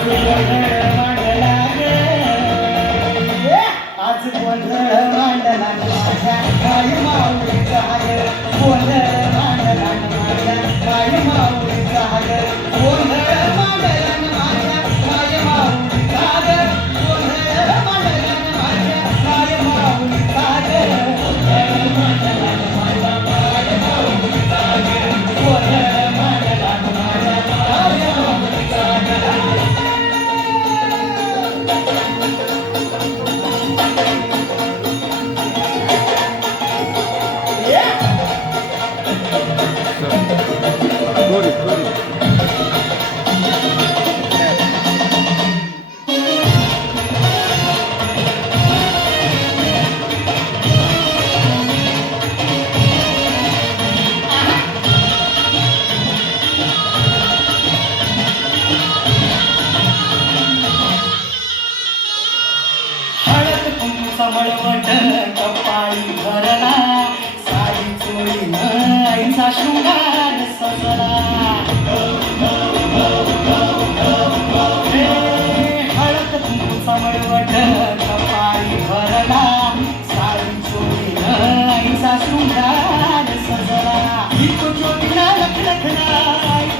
आज गोंधळ मांडला माझ्या काय माऊलीचा गोंधळ मांडला माझ्या काय माऊलीचा गोंधळ मांडला माझ्या काय माऊलीचा गोंधळ मांडला माझ्या काय माऊलीचा गोंधळ मांडला माझ्या काय माऊलीचा गोंधळ मांडला माझ्या काय माऊलीचा मळवट कपाळी भरला साडी चोळीन आईचा शृंगार सजला हळद कुंकूचा मळवट कपाळी भरला साडी चोळीन आईचा शृंगार सजला इको ज्योतीला लखलखला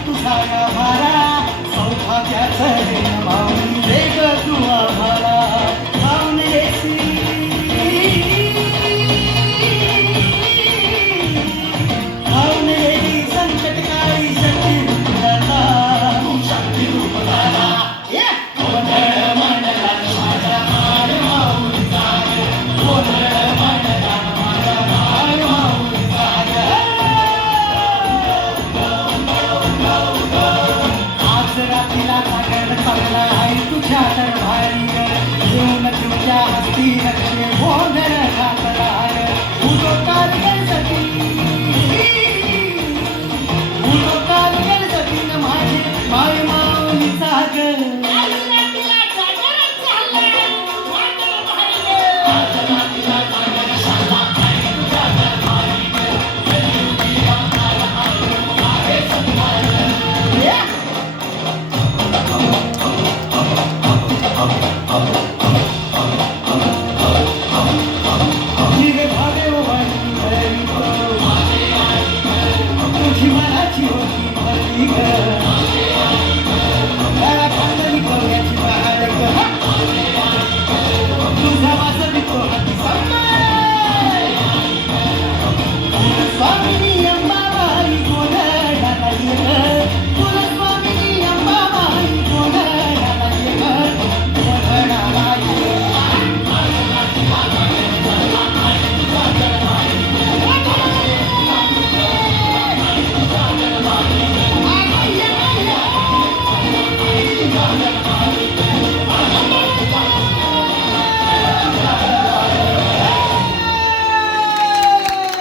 तुझा गाभारा सौभाग्याचं दिन माऊली दे ग तू आम्हाला तुझ्या तर भारी येऊन तुझ्या हस्ती लक्ष्मी गोंधळ